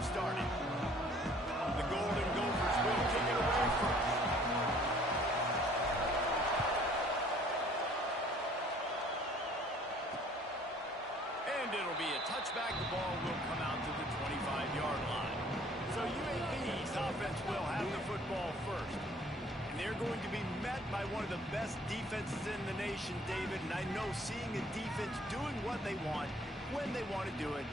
game started. The Golden Gophers will kick it away first. And it'll be a touchback. The ball will come out to the 25-yard line. So UAB's offense will have the football first. And they're going to be met by one of the best defenses in the nation, David. And I know seeing a defense doing what they want, when they want to do it,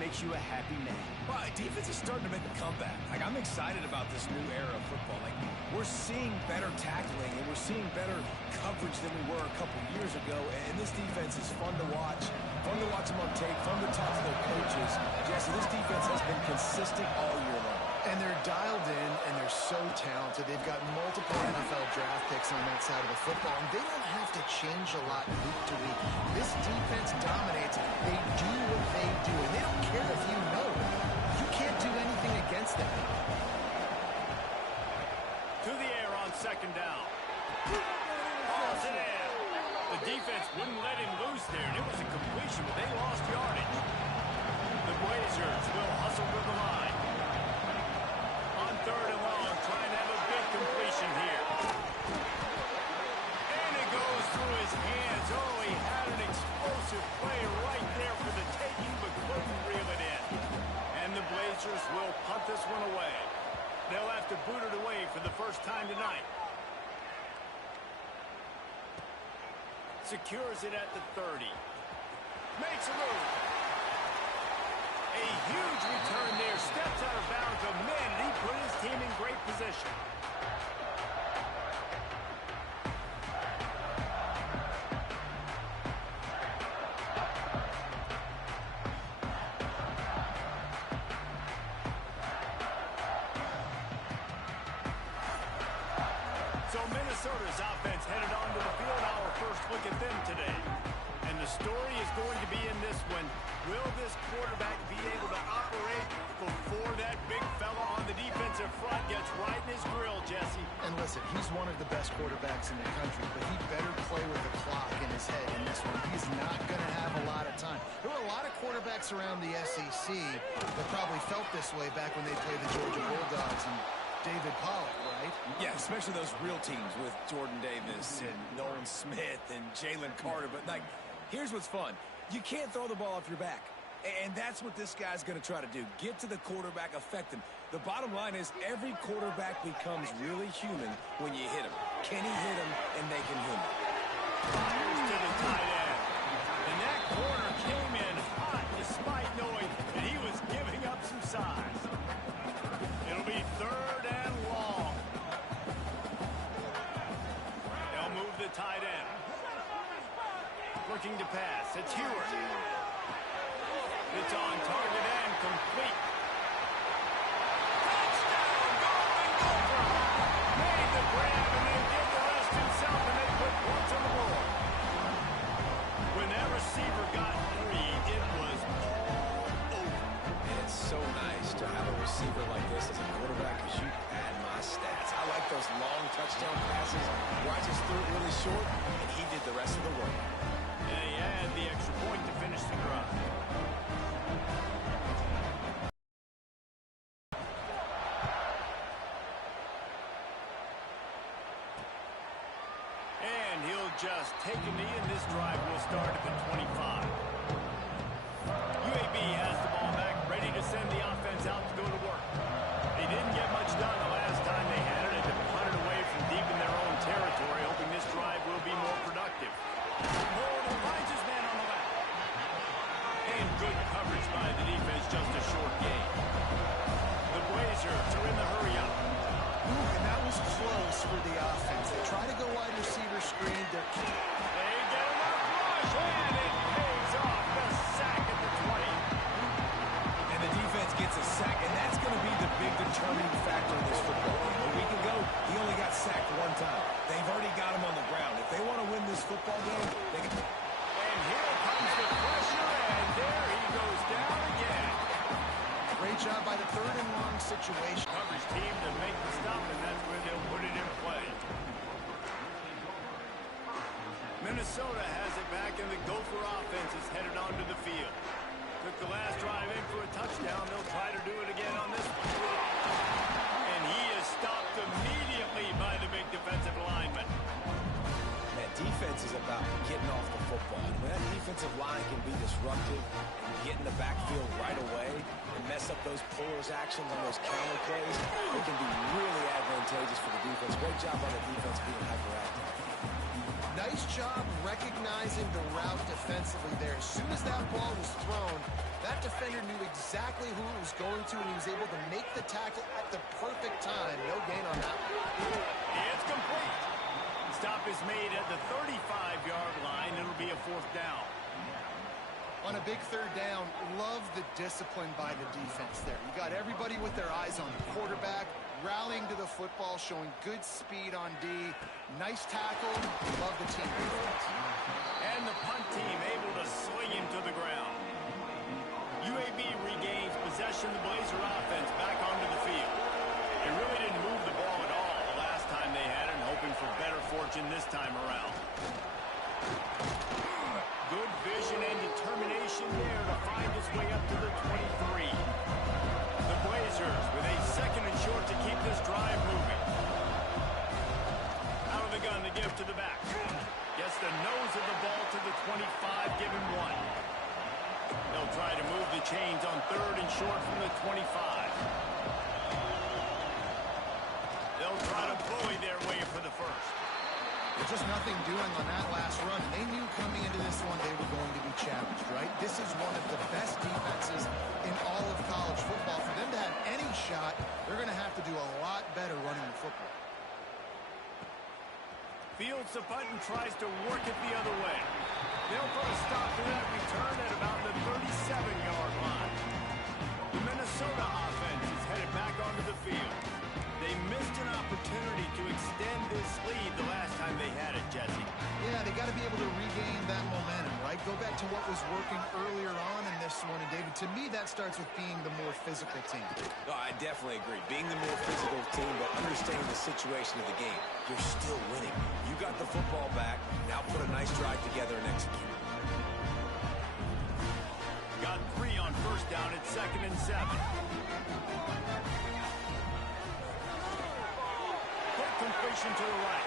makes you a happy man. Well, defense is starting to make a comeback. Like, I'm excited about this new era of football. Like, we're seeing better tackling, and we're seeing better coverage than we were a couple years ago. And this defense is fun to watch them on tape, fun to talk to their coaches. Jesse, this defense has been consistent all year long. And they're dialed in, and they're so talented. They've got multiple NFL draft picks on that side of the football, and they don't have to change a lot week to week. This defense dominates. They do what they do, and they don't care if you know it. You can't do anything against them. To the air on second down. Balls it in. The defense wouldn't let him loose there, and it was a completion, but they lost yardage. The Blazers will hustle to the line. On third and long, trying to have a big completion here. And it goes through his hands. Oh, he had an explosive play right there for the taking, but couldn't reel it in. And the Blazers will punt this one away. They'll have to boot it away for the first time tonight. Secures it at the 30. Makes a move. A huge return there. Steps out of bounds. But man, he put his team in great position. So Minnesota's offense headed onto the field. Our first look at them today. And the story is going to be in this one. Will this quarterback be able to operate before that big fella on the defensive front gets right in his grill, Jesse? And listen, he's one of the best quarterbacks in the country, but he better play with the clock in his head in this one. He's not going to have a lot of time. There were a lot of quarterbacks around the SEC that probably felt this way back when they played the Georgia Bulldogs and David Pollock, right? Yeah, especially those real teams with Jordan Davis and Nolan Smith and Jalen Carter. But, like, here's what's fun. You can't throw the ball off your back. And that's what this guy's going to try to do. Get to the quarterback, affect him. The bottom line is every quarterback becomes really human when you hit him. Can he hit him and make him human? Fires to the tight end. And that corner came in hot despite knowing that he was giving up some size. It'll be third and long. They'll move the tight end. Looking to pass. It's Heward. It's on target and complete. Touchdown, Golden Gopher! Made the grab and then did the rest himself, and they put points on the board. When that receiver got free, it was all over. It's so nice to have a receiver like this as a quarterback because you pad my stats. I like those long touchdown passes where I just threw it really short, and he did the rest of the work. And he had the extra point to finish the drive. And he'll just take a knee, and this drive will start at the 25. UAB has the ball back, ready to send the offense out to go to work. They didn't get much done the last time they had it, and to punt it away from deep in their own territory, hoping this drive will be more productive. Moore finds his man on the left. And good coverage by the defense, just a short gain. The Blazers are in the hurry-up. And that was close for the offense. They try to go wide receiver screen. They get him up rush, and it pays off. The sack at the 20. And the defense gets a sack, and that's going to be the big determining factor in this football game. A week ago, he only got sacked one time. They've already got him on the ground. If they want to win this football game, they can... And here comes the pressure, and there he goes down again. Great job by the third and long situation. Coverage team to make the stop, and that's where they'll put it in play. Minnesota has it back, and the Gopher offense is headed onto the field. Took the last drive in for a touchdown. They'll try to do it again disruptive and get in the backfield right away and mess up those pullers actions on those counter plays, it can be really advantageous for the defense. Great job on the defense being hyperactive. Nice job recognizing the route defensively there. As soon as that ball was thrown, that defender knew exactly who it was going to, and he was able to make the tackle at the perfect time. No gain on that one. It's complete. The stop is made at the 35-yard line. It'll be a 4th down. On a big 3rd down, love the discipline by the defense there. You got everybody with their eyes on the quarterback, rallying to the football, showing good speed on D. Nice tackle. Love the team defense. And the punt team able to swing him to the ground. UAB regains possession of the Blazer offense back onto the field. They really didn't move the ball at all the last time they had it, hoping for better fortune this time around. Good vision and determination there to find his way up to the 23. The Blazers with a 2nd and short to keep this drive moving. Out of the gun to give to the back. Gets the nose of the ball to the 25, give him 1. They'll try to move the chains on 3rd and short from the 25. They'll try to bully their way for the 1st. There's just nothing doing on that last run. They knew coming into this one they were going to be challenged, right? This is one of the best defenses in all of college football. For them to have any shot, they're going to have to do a lot better running the football. Fields the punt and tries to work it the other way. They'll put a stop to that return at about the 37-yard line. The Minnesota offense is headed back onto the field. They missed an opportunity to extend this lead the last time they had it, Jesse. Yeah, they got to be able to regain that momentum, right? Go back to what was working earlier on in this one. And, David, to me, that starts with being the more physical team. Oh, I definitely agree. Being the more physical team, but understanding the situation of the game. You're still winning. You got the football back. Now put a nice drive together and execute. Got 3 on 1st down at 2nd and 7. Completion to the right.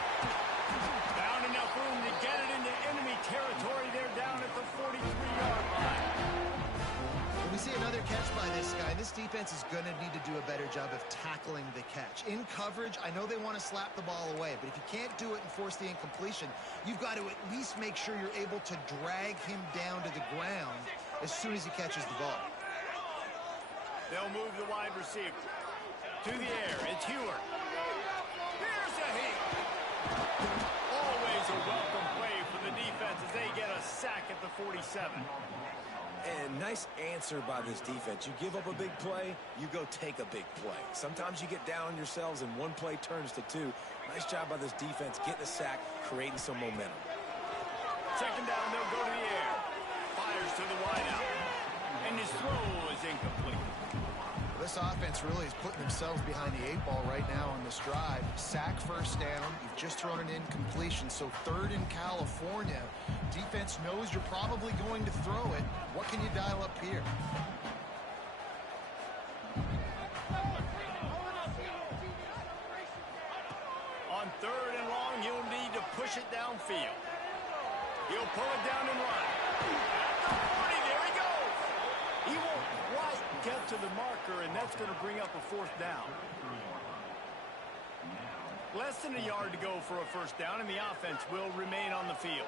Found enough room to get it into enemy territory. They're down at the 43-yard line. When we see another catch by this guy, this defense is going to need to do a better job of tackling the catch. In coverage, I know they want to slap the ball away, but if you can't do it and force the incompletion, you've got to at least make sure you're able to drag him down to the ground as soon as he catches the ball. They'll move the wide receiver. To the air, it's Heward. Always a welcome play for the defense as they get a sack at the 47. And nice answer by this defense. You give up a big play, you go take a big play. Sometimes you get down on yourselves and one play turns to 2. Nice job by this defense getting a sack, creating some momentum. 2nd down, they'll go to the air. Fires to the wideout. And his throw is incomplete. This offense really is putting themselves behind the 8 ball right now on this drive. Sack 1st down. You've just thrown an incompletion. So 3rd in California. Defense knows you're probably going to throw it. What can you dial up here? On 3rd and long, he'll need to push it downfield. He'll pull it down and run. At the 40, there he goes. He won't quite get to the marker, and that's going to bring up a 4th down. Less than a yard to go for a 1st down, and the offense will remain on the field.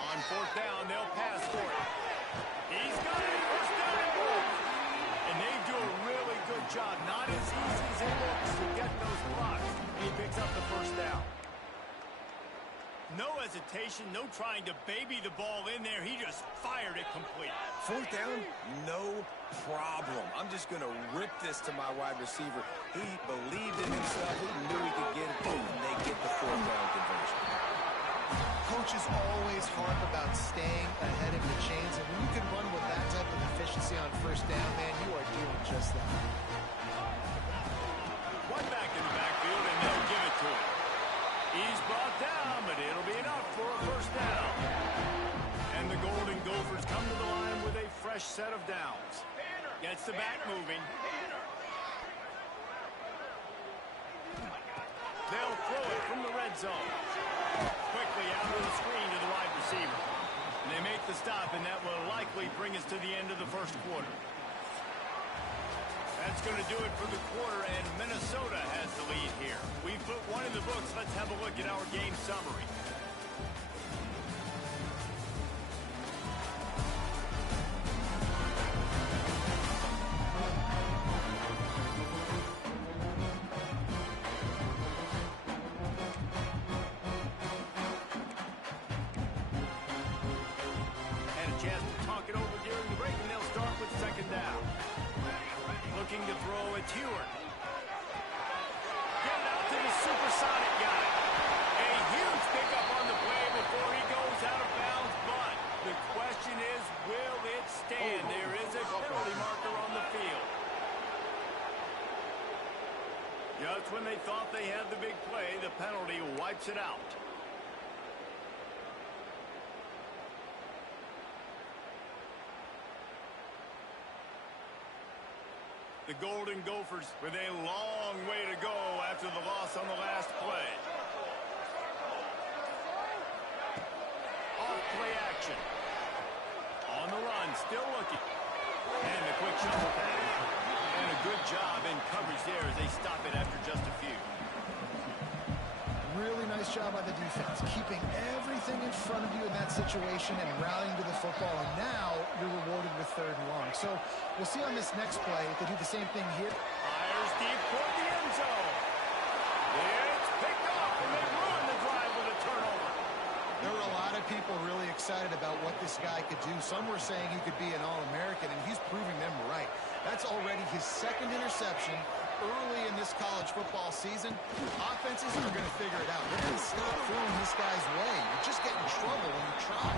On 4th down, they'll pass for it. He's got it. 1st down and goal. And they do a really good job. Not as easy as it looks to get those blocks. And he picks up the 1st down. No hesitation, no trying to baby the ball in there. He just fired it complete. 4th down, no problem. I'm just going to rip this to my wide receiver. He believed in himself. He knew he could get it. Boom, they get the 4th down conversion. Coaches always harp about staying ahead of the chains, and when you can run with that type of efficiency on 1st down, man, you are doing just that. One back in the backfield, and they'll give it to him. He's brought down, but it'll be enough for a 1st down. And the Golden Gophers come to the line with a fresh set of downs. Gets the back moving. They'll throw it from the red zone. Quickly out of the screen to the wide receiver. And they make the stop, and that will likely bring us to the end of the first quarter. That's going to do it for the quarter, and Minnesota has the lead here. We've put one in the books. Let's have a look at our game summary. Had a chance to talk it over during the break, and they'll start with second down. Looking to throw at Heward. Get it out to the supersonic guy. A huge pickup on the play before he goes out of bounds, but the question is, will it stand? There is a penalty marker on the field. Just when they thought they had the big play, the penalty wipes it out. The Golden Gophers with a long way to go after the loss on the last play. Off play action. On the run, still looking. And a quick shovel pass. And a good job in coverage there as they stop it after just a few. Really nice job by the defense, keeping everything in front of you in that situation and rallying to the football. And now you're rewarded with third and long. So we'll see on this next play if they do the same thing here. Fires deep toward the end zone. It's picked off, and they ruin the drive with a turnover. There were a lot of people really excited about what this guy could do. Some were saying he could be an All-American, and he's proving them right. That's already his second interception early in this college football season. Offenses are going to figure it out. They're going to stop throwing this guy's way. You just get in trouble when you try.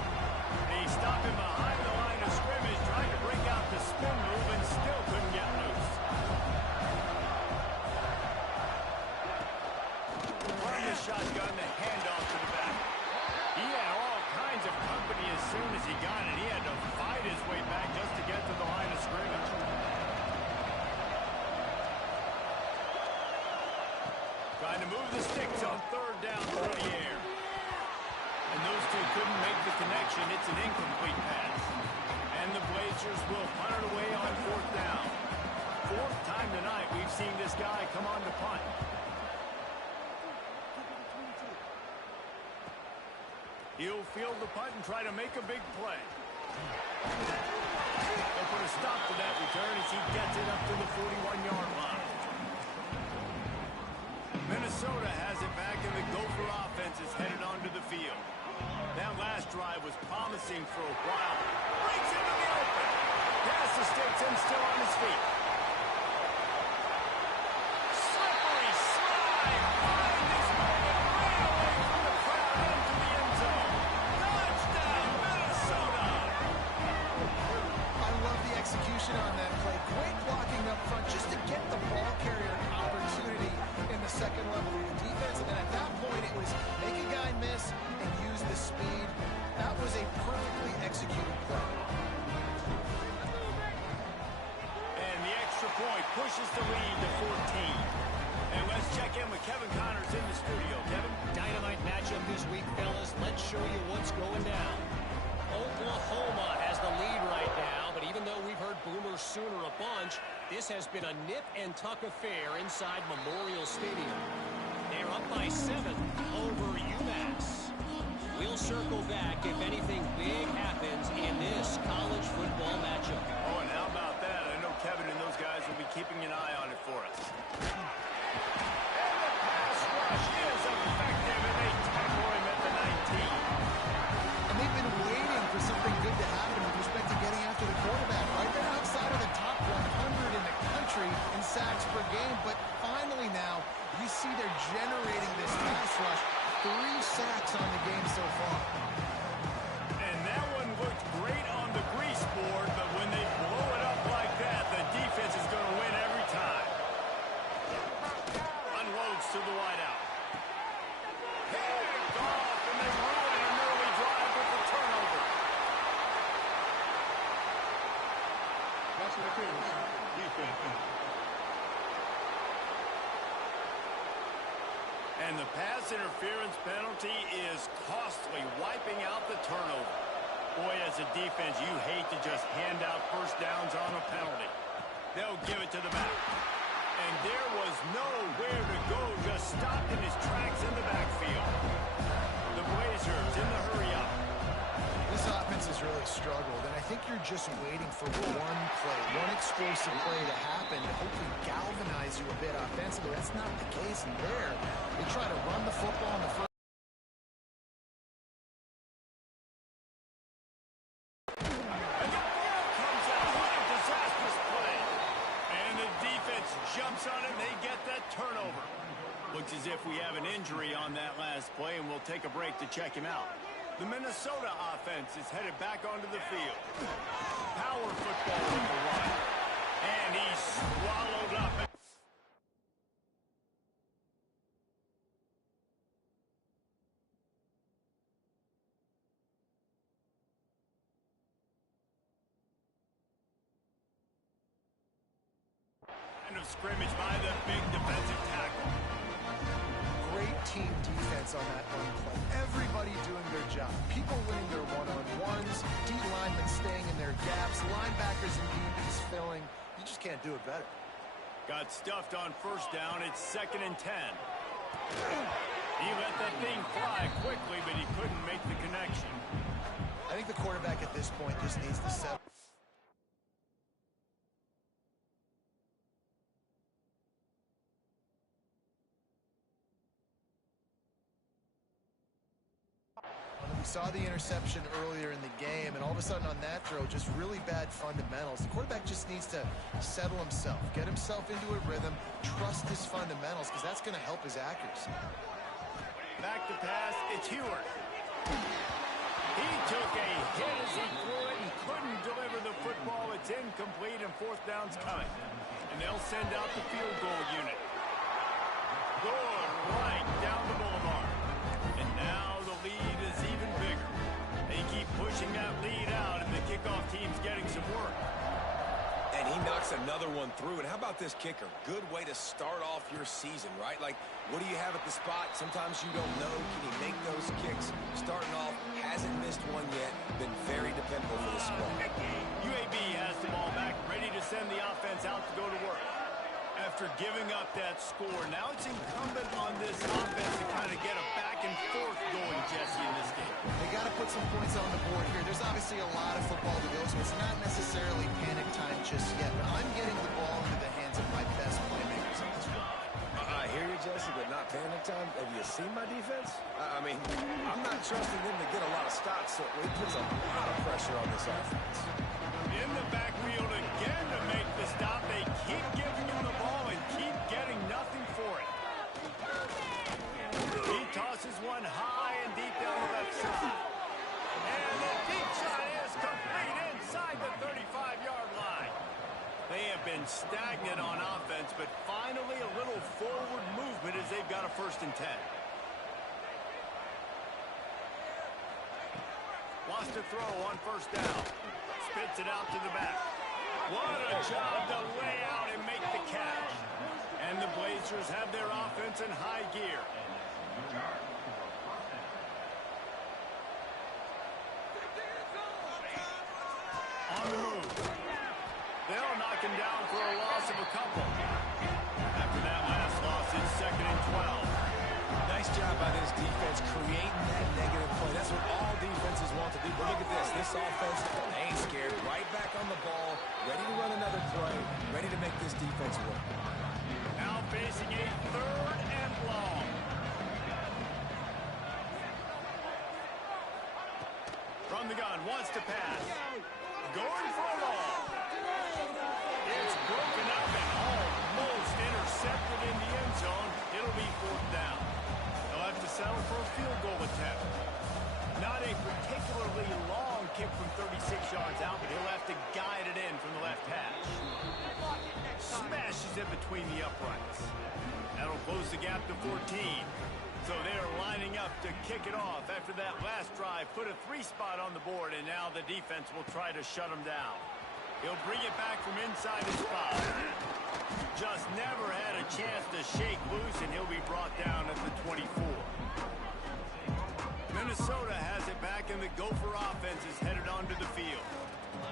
He stopped him behind the line of scrimmage, trying to break out the spin move, and still couldn't get loose. From the shotgun, the handoff to the back. He had all kinds of company as soon as he got it. He had to fight his way back just to get to the line of scrimmage. Trying to move the sticks on third down through the air. And those two couldn't make the connection. It's an incomplete pass. And the Blazers will punt it away on fourth down. Fourth time tonight we've seen this guy come on to punt. He'll field the punt and try to make a big play. They'll put a stop to that return as he gets it up to the 41-yard line. Minnesota has it back, and the Gopher offense is headed onto the field. That last drive was promising for a while. Breaks into the open. Pass the sticks and still on his feet. Slippery slide. Find this moment. Ran away from the crowd into the end zone. Touchdown, Minnesota. I love the execution on that play. Great blocking up front just to get the ball carrier an opportunity in the second level of the defense. And then at that point, it was make a guy miss and use the speed. That was a perfectly executed play. And the extra point pushes the lead to 14. And let's check in with Kevin Connors in the studio. Kevin? Dynamite matchup this week, fellas. Let's show you what's going down. Oklahoma has the lead right now, but even though we've heard Boomer Sooner a bunch, this has been a nip-and-tuck affair inside Memorial Stadium. They're up by 7 over UMass. We'll circle back if anything big happens in this college football matchup. Oh, and how about that? I know Kevin and those guys will be keeping an eye on it for us. And the pass rush is effective, and they tackle him at the 19. And they've been waiting for something good to happen with respect to getting after the quarterback, right? They're outside of the top 100 in the country in sacks per game, but finally now you see they're generating this pass rush. 3 sacks on the game so far. And that one looked great on the grease board, but when they blow it up like that, the defense is going to win every time. Unloads to the wideout. Picked off, and they ruin an early drive with the turnover. That's what it is. Defense. And the pass interference penalty is costly, wiping out the turnover. Boy, as a defense, you hate to just hand out first downs on a penalty. They'll give it to the back. And there was nowhere to go, just stopped in his tracks in the backfield. The Blazers in the hurry-up. This offense has really struggled, and I think you're just waiting for one play, one explosive play to happen to hopefully galvanize you a bit offensively. That's not the case in there. They try to run the football in the first. Jumps on it, and they get that turnover. Looks as if we have an injury on that last play, and we'll take a break to check him out. The Minnesota offense is headed back onto the field. Power football with the run. And he's swallowed up. Of scrimmage by the big defensive tackle. Great team defense on that run play. Everybody doing their job. People winning their one-on-ones, D linemen staying in their gaps, linebackers and DBs filling. You just can't do it better. Got stuffed on first down. It's 2nd and 10. He let that thing fly quickly, but he couldn't make the connection. I think the quarterback at this point just needs to settle. We saw the interception earlier in the game, and all of a sudden on that throw, just really bad fundamentals. The quarterback just needs to settle himself, get himself into a rhythm, trust his fundamentals, because that's going to help his accuracy. Back to pass, it's Heward. He took a hit as he threw it and couldn't deliver the football. It's incomplete, and 4th down's coming. And they'll send out the field goal unit. Good right down the boulevard. And now the lead is even bigger. They keep pushing that lead out, and the kickoff team's getting some work. And he knocks another one through. And how about this kicker? Good way to start off your season, right? Like, what do you have at the spot? Sometimes you don't know. Can he make those kicks? Starting off, hasn't missed one yet. Been very dependable for the squad. UAB has the ball back, ready to send the offense out to go to work. After giving up that score, now it's incumbent on this offense to kind of get a back and forth going, Jesse, in this game. They got to put some points on the board here. There's obviously a lot of football to go, so it's not necessarily panic time just yet, but I'm getting the ball into the hands of my best playmakers in this one. I hear you, Jesse, but not panic time. Have you seen my defense? I mean, I'm not trusting them to get a lot of stops, so it puts a lot of pressure on this offense. In the backfield again to make the stop. They keep giving him the ball and keep getting nothing for it. He tosses one high and deep down the left side. And the deep shot is complete inside the 35-yard line. They have been stagnant on offense, but finally a little forward movement as they've got a 1st and 10. Wants to throw on 1st down. Spits it out to the back. What a job to lay out and make the catch. And the Blazers have their offense in high gear. On the move. They'll knock him down for a loss of a couple. After that last loss, it's 2nd and 12. Nice job by this defense creating that negative play. That's what all defenses want to do. But look at this. This offense, they ain't scared. Right back on the ball, ready to run another play, ready to make this defense work. Now facing a 3rd and long. From the gun, wants to pass. Going for a ball. It's broken up and almost intercepted in the end zone. It'll be 4th down. They'll have to settle for a field goal attempt. Not a particularly long kick from 36 yards out, but he'll have to guide it in from the left hash. Smashes it between the uprights. That'll close the gap to 14. So they're lining up to kick it off after that last drive. Put a 3-spot on the board, and now the defense will try to shut them down. He'll bring it back from inside his spot. Just never had a chance to shake loose, and he'll be brought down at the 24. Minnesota has it back in the Gopher offense is headed onto the field.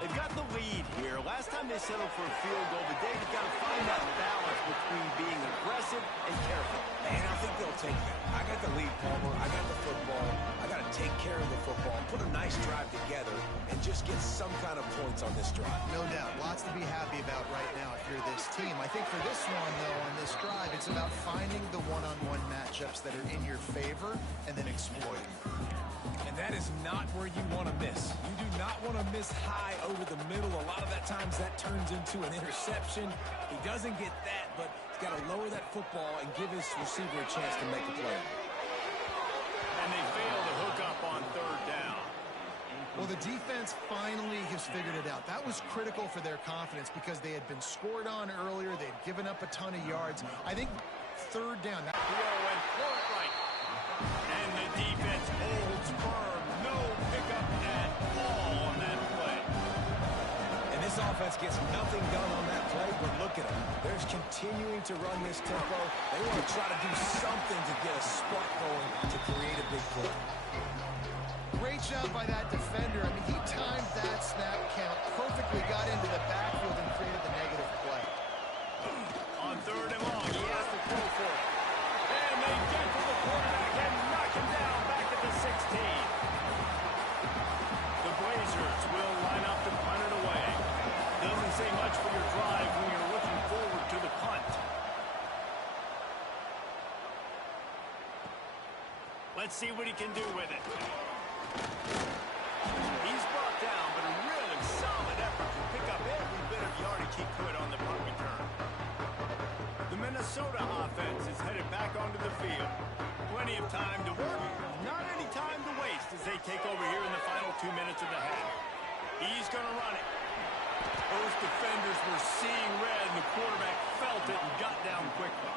They've got the lead here. Last time they settled for a field goal, but they've got to find that balance between being aggressive and careful. And I think they'll take that. I got the lead, Palmer. I got the football. I got to take care of the football, put a nice drive together, and just get some kind of points on this drive. No doubt. Lots to be happy about right now if you're this team. I think for this one, though, on this drive, it's about finding the one-on-one matchups that are in your favor and then exploiting. And that is not where you want to miss. You do not want to miss high over the middle. A lot of that times that turns into an interception. He doesn't get that, but he's got to lower that football and give his receiver a chance to make a play. And they fail to hook up on third down. Well, the defense finally has figured it out. That was critical for their confidence because they had been scored on earlier. They'd given up a ton of yards. I think third down. Throw and throw it right. And the defense holds firm. No pickup at all on that play. And this offense gets nothing done on that play, but look at them. They're continuing to run this tempo. They want to try to do something to get a spark going to create a big play. Great job by that defender. I mean, he timed that snap count perfectly, got into the backfield and created the negative play. On third and long, he has to throw for it. And they get to the quarterback and knock him down back at the 16. The Blazers will line up to punt it away. Doesn't say much for your drive when you're looking forward to the punt. Let's see what he can do with it. He's brought down, but a really solid effort to pick up every bit of yardage he could on the punt return. The Minnesota offense is headed back onto the field. Plenty of time to work, not any time to waste as they take over here in the final 2 minutes of the half. He's going to run it. Those defenders were seeing red, and the quarterback felt it and got down quickly.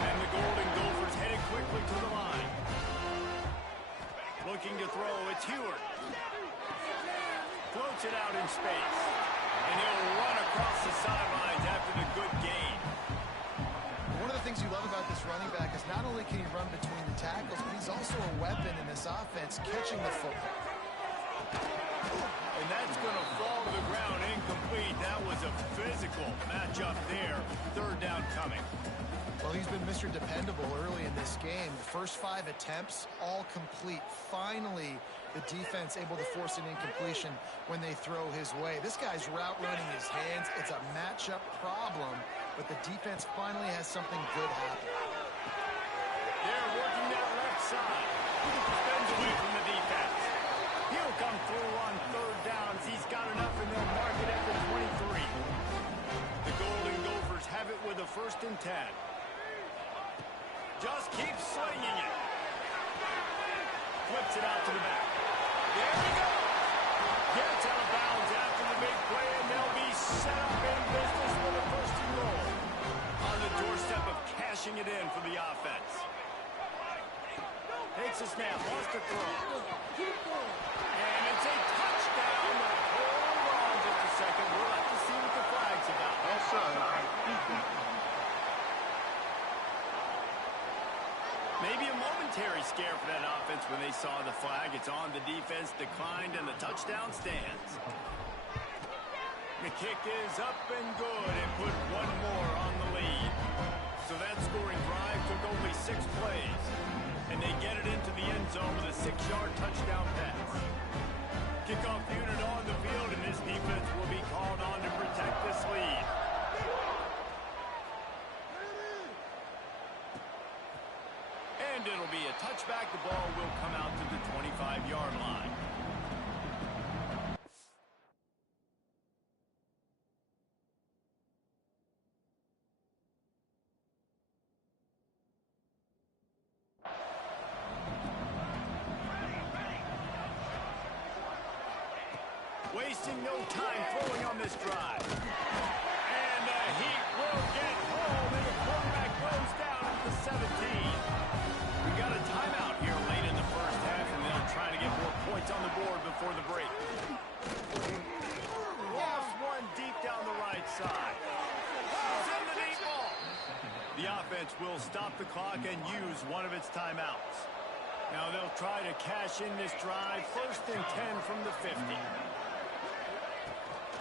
And the Golden Gophers headed quickly to the line. Looking to throw, it's Heward. Floats it out in space. And he'll run across the sidelines after the good gain. One of the things you love about this running back is not only can he run between the tackles, but he's also a weapon in this offense, catching the football. And that's going to fall to the ground incomplete. That was a physical matchup there. Third down coming. Well, he's been Mr. Dependable early in this game. The first 5 attempts, all complete. Finally, the defense able to force an incompletion when they throw his way. This guy's route running his hands. It's a matchup problem, but the defense finally has something good happen. They're working that left side. Spins away from the defense. He'll come through on third downs. He's got enough, and they'll mark it at the 23. The Golden Gophers have it with a 1st and 10. Just keeps slinging it. Flips it out to the back. There we go. Gets out of bounds after the big play, and they'll be set up in business with a 1st and goal. On the doorstep of cashing it in for the offense. Takes a snap, wants to throw. And it's a touchdown. Hold on just a second. We'll have to see what the flag's about. Offside. Maybe a momentary scare for that offense when they saw the flag. It's on, the defense declined, and the touchdown stands. The kick is up and good and put one more on the lead. So that scoring drive took only 6 plays. And they get it into the end zone with a 6-yard touchdown pass. Kickoff unit on the field, and this defense will be called on to protect this lead. And it'll be a touchback. The ball will come out to the 25-yard line. Wasting no time throwing on this drive. And the Heat will get home, and the quarterback goes down at the 17. We got a timeout here late in the first half, and they'll try to get more points on the board before the break. Lost one deep down the right side. Falls in the deep ball. The offense will stop the clock and use one of its timeouts. Now they'll try to cash in this drive. 1st and 10 from the 50.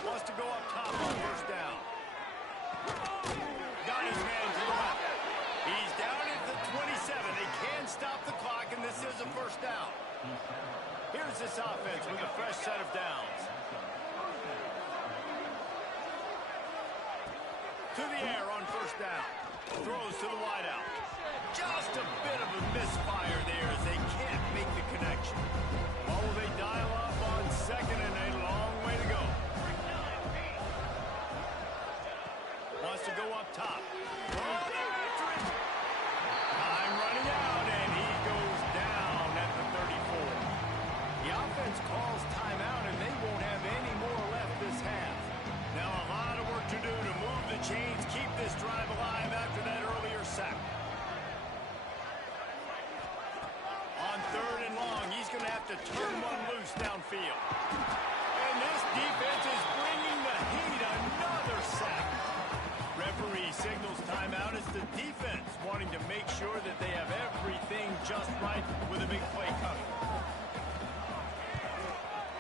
Wants to go up top on 1st down. Got his man to the left. He's down at the 27. They can stop the clock, and this is a 1st down. Here's this offense with a fresh set of downs. To the air on 1st down. Throws to the wideout. Just a bit of a misfire there as they can't make the connection. Oh, they dial up on 2nd and a long way to go. Wants to go up top. Time running out, and he goes down at the 34. The offense calls timeout, and they won't have any more left this half. Now a lot of work to do to move the chains, keep this drive alive after that earlier sack. On 3rd and long, he's going to have to turn one loose downfield. And this defense is bringing the heat. Another sack. Referee signals timeout as the defense wanting to make sure that they have everything just right with a big play coming.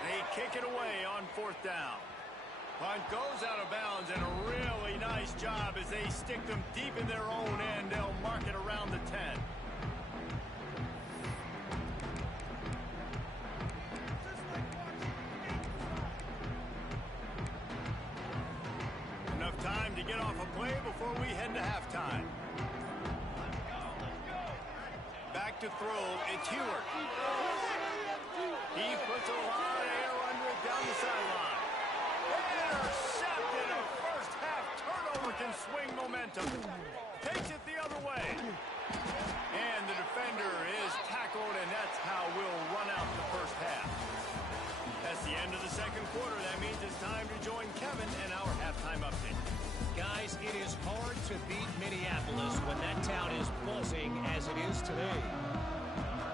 They kick it away on 4th down. Punt goes out of bounds, and a really nice job as they stick them deep in their own end. They'll mark it around the 10. Enough time to get off a play before we head to halftime. Back to throw, it's Heward. He puts a lot of air under it down the sideline. Intercepted. A 1st half turnover can swing momentum. Takes it the other way. And the defender is tackled, and that's how we'll run out the 1st half. That's the end of the 2nd quarter. That means it's time to join Kevin and our halftime update. Guys, it is hard to beat Minneapolis when that town is buzzing as it is today.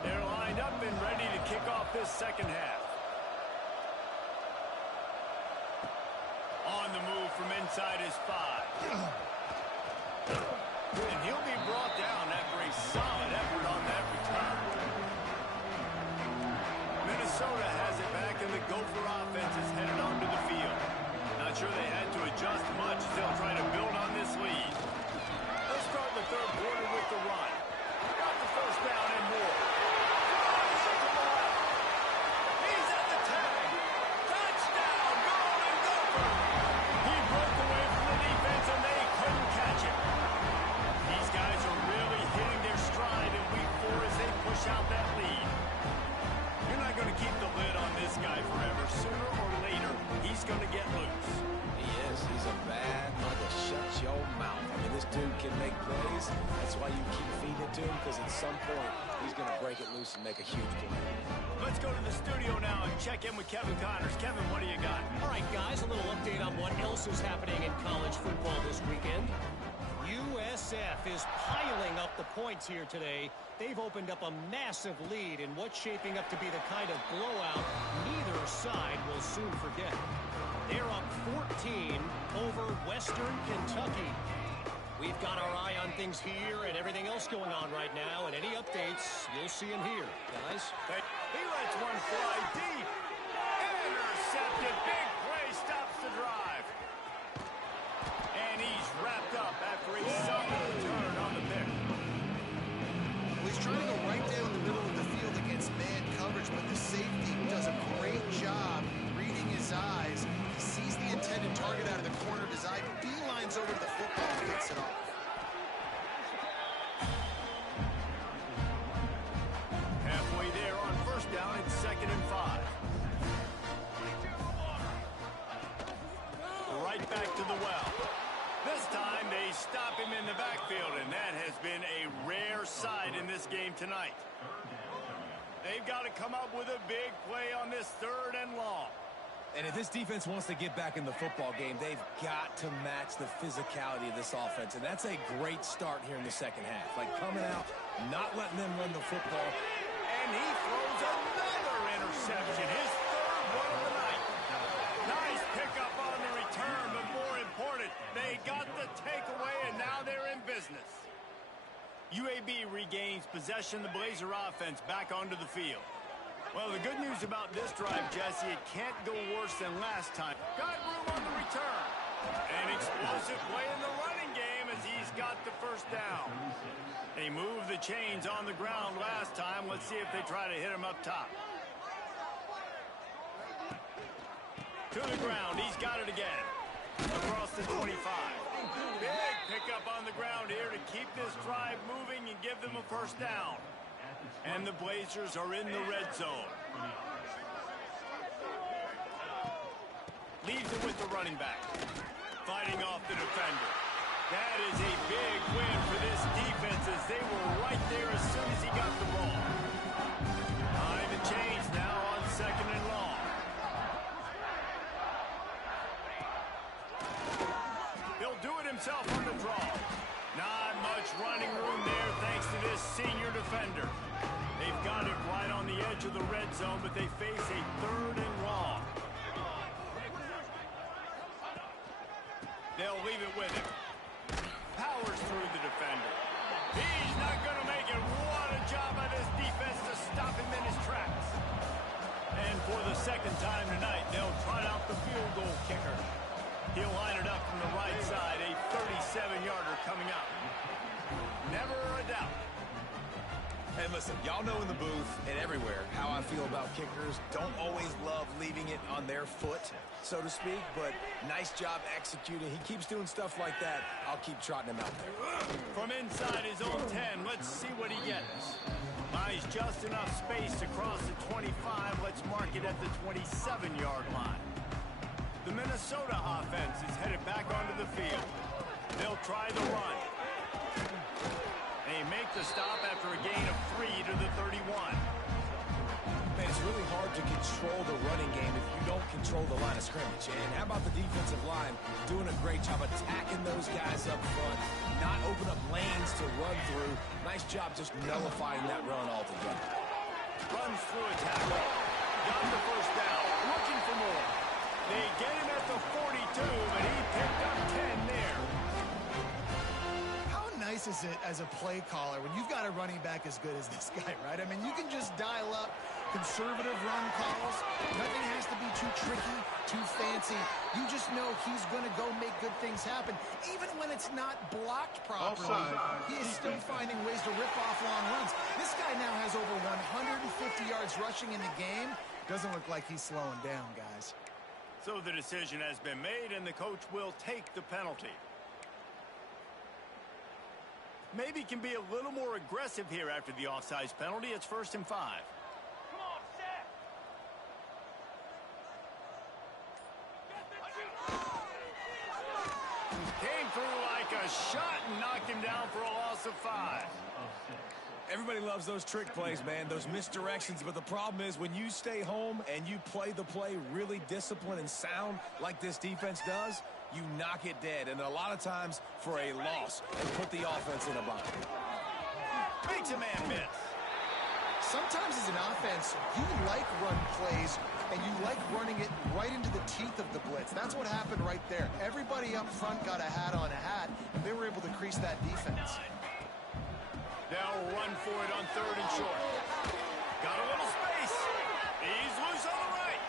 They're lined up and ready to kick off this 2nd half. On the move from inside his 5. And he'll be brought down after a solid effort on that return. Minnesota has it back, and the Gopher offense is headed onto the field. Not sure they had to adjust much as they'll try to build on this lead. Let's start the 3rd quarter with the run. Got the 1st down and more. He's at the 10. Touchdown, Golden Gopher. He broke away from the defense, and they couldn't catch him. These guys are really hitting their stride in week 4 as they push out that lead. You're not going to keep the lid on this guy forever. Sooner or later, he's going to get loose. He is. He's a bad mother. Shut your mouth. I mean, this dude can make plays. That's why you keep feeding it to him, because at some point, he's going to break it loose and make a huge play. Let's go to the studio now and check in with Kevin Connors. Kevin, what do you got? All right, guys, a little update on what else is happening in college football this weekend. USF is piling up the points here today. They've opened up a massive lead in what's shaping up to be the kind of blowout neither side will soon forget. They're up 14 over Western Kentucky. We've got our eye on things here and everything else going on right now, and any updates, you'll see them here, guys. He lets one fly deep. Intercepted. Big play stops the drive. And he's wrapped up after a solid return on the pick. Well, he's trying to go right down the middle of the field against man coverage, but the safety does a great job reading his eyes. He sees the intended target out of the corner of his eye, beelines over to the football and gets it off. Halfway there on 1st down, it's 2nd and 5. Right back to the well. This time they stop him in the backfield, and that has been a rare sight in this game tonight. They've got to come up with a big play on this 3rd and long. And if this defense wants to get back in the football game, they've got to match the physicality of this offense. And that's a great start here in the 2nd half. Like coming out, not letting them run the football. And he throws another interception, his 3rd one of the night. Nice pickup on the return, but more important, they got the takeaway, and now they're in business. UAB regains possession of the Blazer offense back onto the field. Well, the good news about this drive, Jesse, it can't go worse than last time. Got room on the return. An explosive play in the running game as he's got the first down. They moved the chains on the ground last time. Let's see if they try to hit him up top. To the ground. He's got it again. Across the 25. Big pickup on the ground here to keep this drive moving and give them a first down. And the Blazers are in the red zone. Leaves it with the running back. Fighting off the defender. That is a big win for this defense as they were right there as soon as he got the ball. Time and change now on 2nd and long. He'll do it himself on the draw. Not much running room there thanks to this senior defender. They've got it right on the edge of the red zone, but they face a 3rd and long. They'll leave it with him. Powers through the defender. He's not going to make it. What a job by this defense to stop him in his tracks. And for the 2nd time tonight, they'll trot out the field goal kicker. He'll line it up from the right side, a 37-yarder coming up. Never a doubt. Hey, listen, y'all know in the booth and everywhere how I feel about kickers. Don't always love leaving it on their foot, so to speak, but nice job executing. He keeps doing stuff like that. I'll keep trotting him out there. From inside his own 10, let's see what he gets. Buys just enough space to cross the 25. Let's mark it at the 27-yard line. The Minnesota offense is headed back onto the field. They'll try the run. They make the stop after a gain of 3 to the 31. Man, it's really hard to control the running game if you don't control the line of scrimmage. And how about the defensive line doing a great job attacking those guys up front, not open up lanes to run through. Nice job just nullifying that run altogether. Runs through a tackle. Got the first down. Looking for more. They get him at the 42, but he picked up 10 there. How nice is it as a play caller when you've got a running back as good as this guy, right? I mean, you can just dial up conservative run calls. Nothing has to be too tricky, too fancy. You just know he's going to go make good things happen. Even when it's not blocked properly, he is still finding ways to rip off long runs. This guy now has over 150 yards rushing in the game. Doesn't look like he's slowing down, guys. So the decision has been made, and the coach will take the penalty. Maybe can be a little more aggressive here after the offsides penalty. It's 1st and 5. Come on, set. Came through like a shot and knocked him down for a loss of 5. Everybody loves those trick plays, man, those misdirections, but the problem is when you stay home and you play the play really disciplined and sound like this defense does, you knock it dead, and a lot of times for a loss and put the offense in a bind. Makes a man miss. Sometimes as an offense, you like run plays, and you like running it right into the teeth of the blitz. That's what happened right there. Everybody up front got a hat on a hat, and they were able to crease that defense. They'll run for it on 3rd and short. Got a little space. He's loose on the right.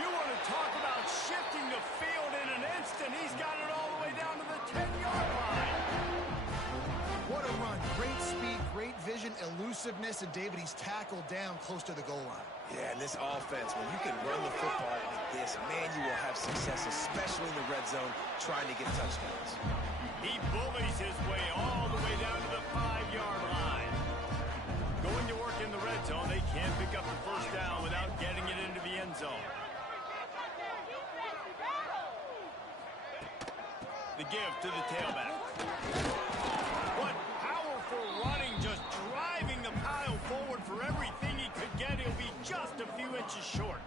You want to talk about shifting the field in an instant. He's got it all the way down to the 10-yard line. What a run. Great speed, great vision, elusiveness, and David, he's tackled down close to the goal line. Yeah, and this offense, when you can run the football like this, man, you will have success, especially in the red zone, trying to get touchdowns. He bullies his way all the way down to the 5-yard line. Going to work in the red zone, they can't pick up the first down without getting it into the end zone. The give to the tailback. What powerful running, just driving the pile forward for everything he could get. He'll be just a few inches short.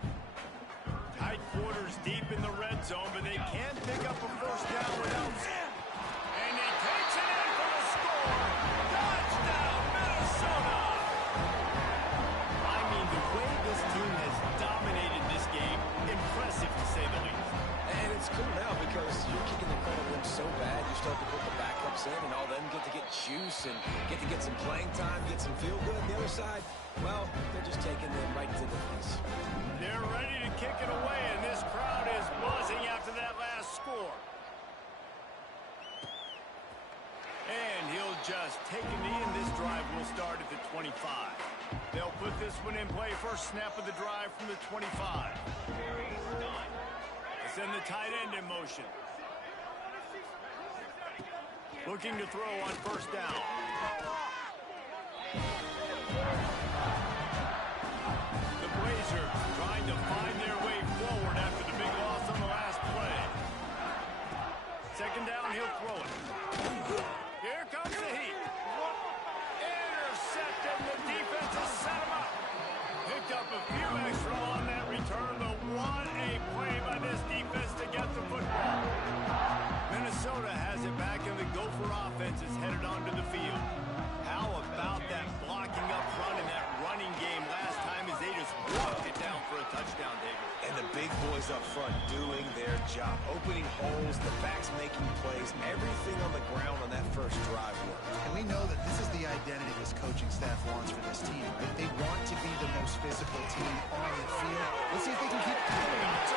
Tight quarters deep in the red zone, but they can't pick up a first down without Zim. And he takes it in for the score. Touchdown, Minnesota! I mean, the way this team has dominated this game, impressive to say the least. And it's cool now because you're kicking the corner of them so bad, you start to put the backups in, and all them get to get juice and get some playing time, get some feel good. The other side, well, they're just taking them right to the face. They're ready to kick it away, and this crowd is buzzing after that last score. And he'll just take a knee, and this drive will start at the 25. They'll put this one in play. First snap of the drive from the 25. They send the tight end in motion. Looking to throw on first down. The Blazers trying to find their way forward after the big loss on the last play. Second down, he'll throw it. Here comes the heat. Intercepted. The defense has set him up. Picked up a few extra on that return, but what a play by this defense to get the football. Minnesota has it back, and the Gopher offense is headed onto the field. How about that blocking up front in that running game last time as they just walked it down for a touchdown, David? And the big boys up front doing their job, opening holes, the backs making plays, everything on the ground on that first drive work. And we know that this is the identity this coaching staff wants for this team, right? They want to be the most physical team on the field. Let's see if they can keep doing it.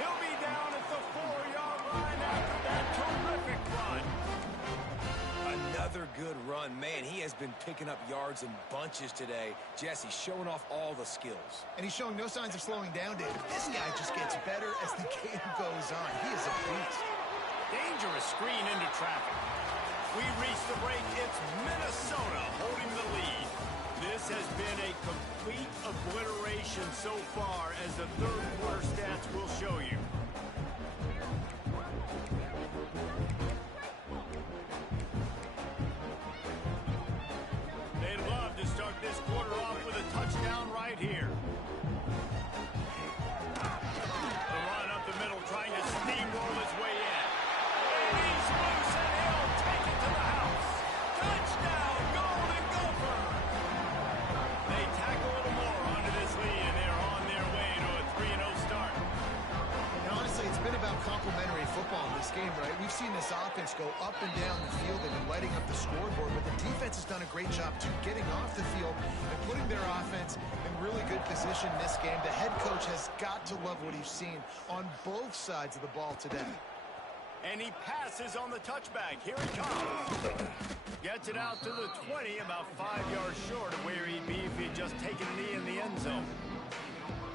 He'll be down at the 4-yard line after that terrific run. Another good run. Man, he has been picking up yards in bunches today. Jesse showing off all the skills. And he's showing no signs of slowing down, David. This guy just gets better as the game goes on. He is a beast. Dangerous screen into traffic. We reach the break. It's Minnesota holding the lead. This has been a complete obliteration so far, as the third quarter stats will show you. They'd love to start this quarter off with a touchdown right here. The run up the middle, trying to steamroll his way in. And he's loose, and he'll take it to the house. Touchdown, Golden Gopher! They tack a little more onto this lead, and they're on their way to a 3-0 start. And honestly, it's been about complementary football in this game, right? We've seen this offense go up and down the field. They've been lighting up the scoreboard, but the defense has done a great job, too, getting off the field and putting their offense in really good position in this game. The head coach has got to love what he's seen on both sides of the ball today. And he passes on the touchback. Here he comes. Gets it out to the 20, about 5 yards short of where he'd be if he'd just taken a knee in the end zone.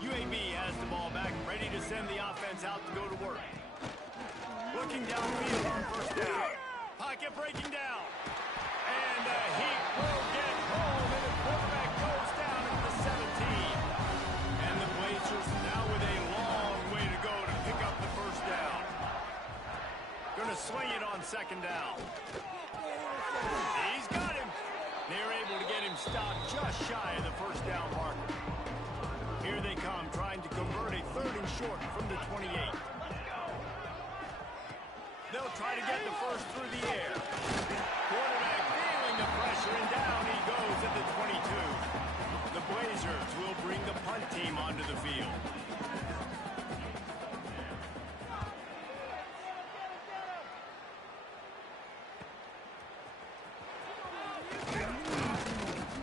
UAB has the ball back, ready to send the offense out to go to work. Looking downfield on first down. Pocket breaking down. And Heat will get home, and the quarterback goes down at the 17. And the Blazers now with a long way to go to pick up the first down. Going to swing it on second down. He's got him. They're able to get him stopped just shy of the first down marker. Here they come, trying to convert a 3rd and short from the 28. They'll try to get the first through the air. Quarterback feeling the pressure, and down he goes at the 22. The Blazers will bring the punt team onto the field.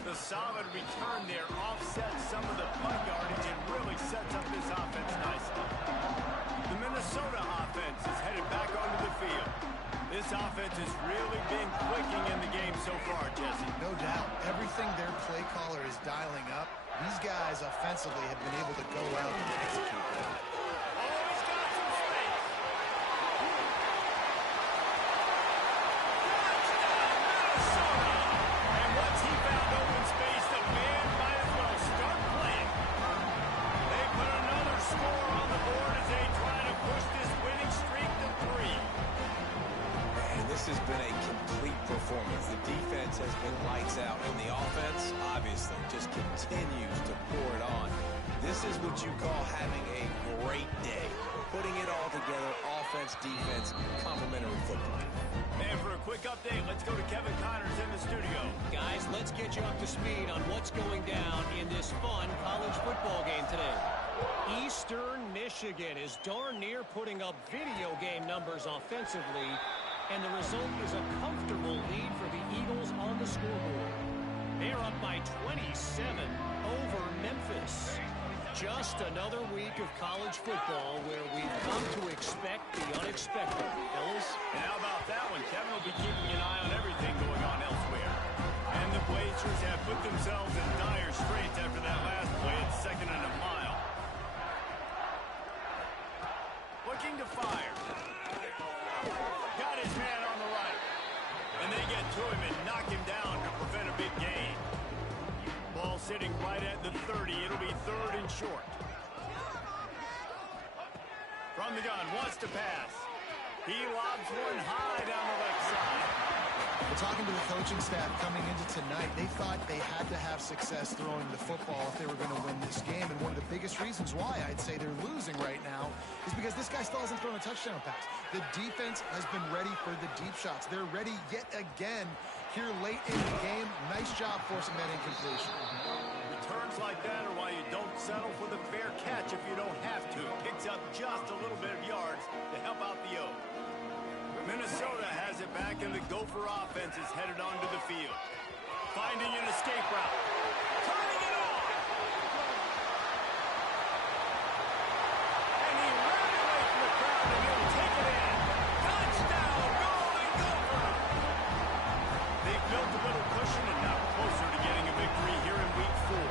The solid return there offsets some of the punt yardage and really sets up this offense nicely. The Minnesota offense is headed back onto the field. This offense has really been clicking in the game so far, Jesse. No doubt. Everything their play caller is dialing up, these guys offensively have been able to go out and execute that. Oh, he's got some space. Touchdown, Minnesota! And once he found open space, the man might as well start playing. They put another score on the board as they try to push this winning streak to 3. And this has been a complete performance. The defense has been lights out, and the offense, obviously, just continues to pour it on. This is what you call having a great day. Putting it all together, offense, defense, complementary football. And for a quick update, let's go to Kevin Connors in the studio. Guys, let's get you up to speed on what's going down in this fun college football game today. Eastern Michigan is darn near putting up video game numbers offensively, And the result is a comfortable lead for the Eagles on the scoreboard. They're up by 27 over Memphis. Just another week of college football where we've come to expect the unexpected, fellas. And how about that one? Kevin will be keeping an eye on everything going on elsewhere. And the Blazers have put themselves in dire straits after that last play at 2nd and a mile. Looking to fire. Got his man on the right. And they get to him and knock him down to prevent a big gain. Ball sitting right at the 30. It'll be 3rd and short. From the gun, wants to pass. He lobs one high down the left side. Well, talking to the coaching staff coming into tonight, they thought they had to have success throwing the football if they were going to win this game. And one of the biggest reasons why I'd say they're losing right now is because this guy still hasn't thrown a touchdown pass. The defense has been ready for the deep shots. They're ready yet again here late in the game. Nice job forcing that incompletion. Returns like that are why you don't settle for the fair catch if you don't have to. Picks up just a little bit of yards to help out the O. Minnesota has it back, and the Gopher offense is headed onto the field. Finding an escape route. Turning it on! And he ran away from the crowd, and he'll take it in. Touchdown, Golden Gopher! They've built a little cushion and now closer to getting a victory here in Week 4.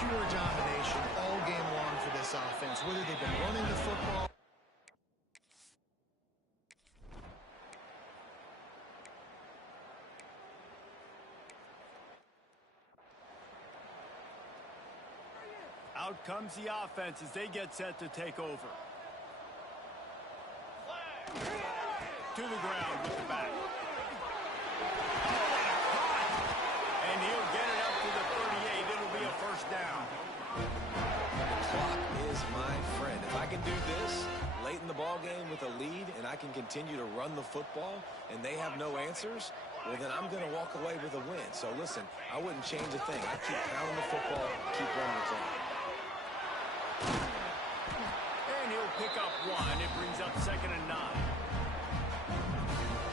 Pure domination all game long for this offense, whether they've been running the football. Out comes the offense as they get set to take over. To the ground with the back. And he'll get it up to the 38. It'll be a first down. The clock is my friend. If I can do this late in the ball game with a lead and I can continue to run the football and they have no answers, well, then I'm going to walk away with a win. So, listen, I wouldn't change a thing. I keep pounding the football, keep running the clock. And he'll pick up 1. It brings up 2nd and 9.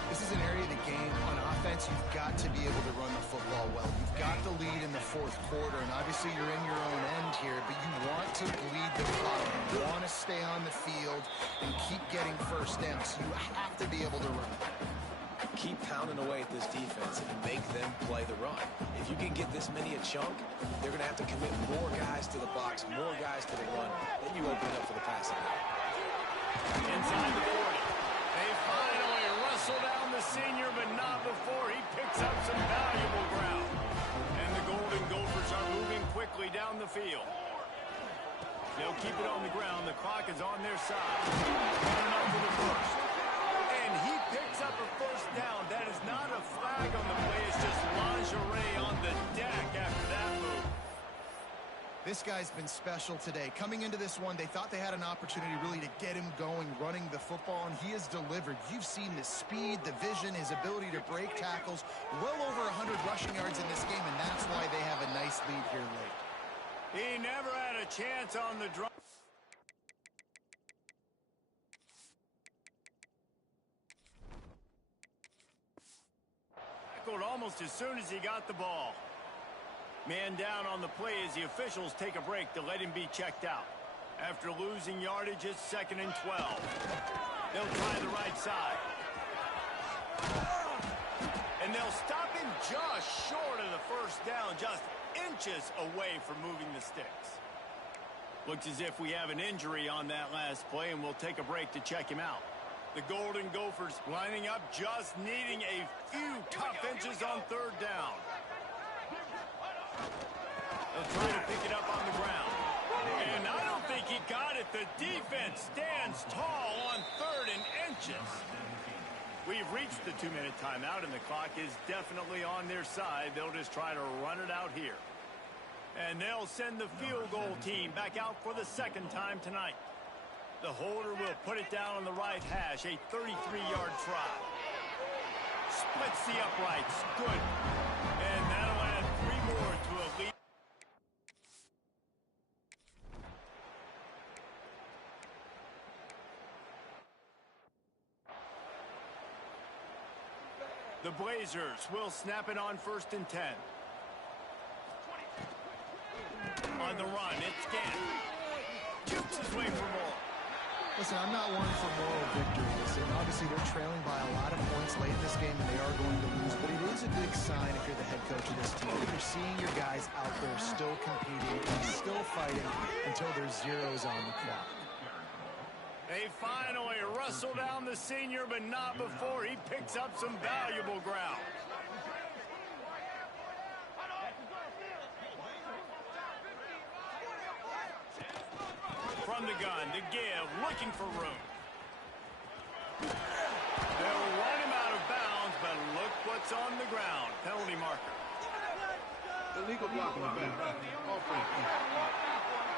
This is an area of the game on offense you've got to be able to run the football well. You've got the lead in the 4th quarter, and obviously you're in your own end here, but you want to bleed the clock. You want to stay on the field and keep getting first down, so you have to be able to run. Keep pounding away at this defense and make them play the run. If you can get this many a chunk, they're going to have to commit more guys to the box, more guys to the run. Then you open it up for the passing game. Inside the 40. They finally wrestle down the senior, but not before he picks up some valuable ground. And the Golden Gophers are moving quickly down the field. They'll keep it on the ground. The clock is on their side. Running up for the first. And he picks up a first down. That is not a flag on the play. It's just lingerie on the deck after that move. This guy's been special today. Coming into this one, they thought they had an opportunity really to get him going, running the football, and he has delivered. You've seen the speed, the vision, his ability to break tackles. Well over 100 rushing yards in this game, and that's why they have a nice lead here late. He never had a chance on the drive. Tackled almost as soon as he got the ball. Man down on the play as the officials take a break to let him be checked out. After losing yardage, it's 2nd and 12. They'll try the right side. And they'll stop him just short of the first down, just inches away from moving the sticks. Looks as if we have an injury on that last play, and we'll take a break to check him out. The Golden Gophers lining up, just needing a few tough inches on 3rd down. They'll try to pick it up on the ground. And I don't think he got it. The defense stands tall on 3rd and inches. We've reached the 2-minute timeout, and the clock is definitely on their side. They'll just try to run it out here. And they'll send the field goal team back out for the 2nd time tonight. The holder will put it down on the right hash, a 33-yard try. Splits the uprights. Good. And that'll add 3 more to a lead. The Blazers will snap it on 1st and 10. On the run, it's Gant. Jukes his way for more. Listen, I'm not one for moral victories, and obviously they're trailing by a lot of points late in this game, and they are going to lose, but it is a good sign if you're the head coach of this team. You're seeing your guys out there still competing and still fighting until there's zeros on the clock. They finally wrestle down the senior, but not before he picks up some valuable ground. From the gun, to give, looking for room. They'll run him out of bounds, but look what's on the ground. Penalty marker. Illegal block on the back. Offense.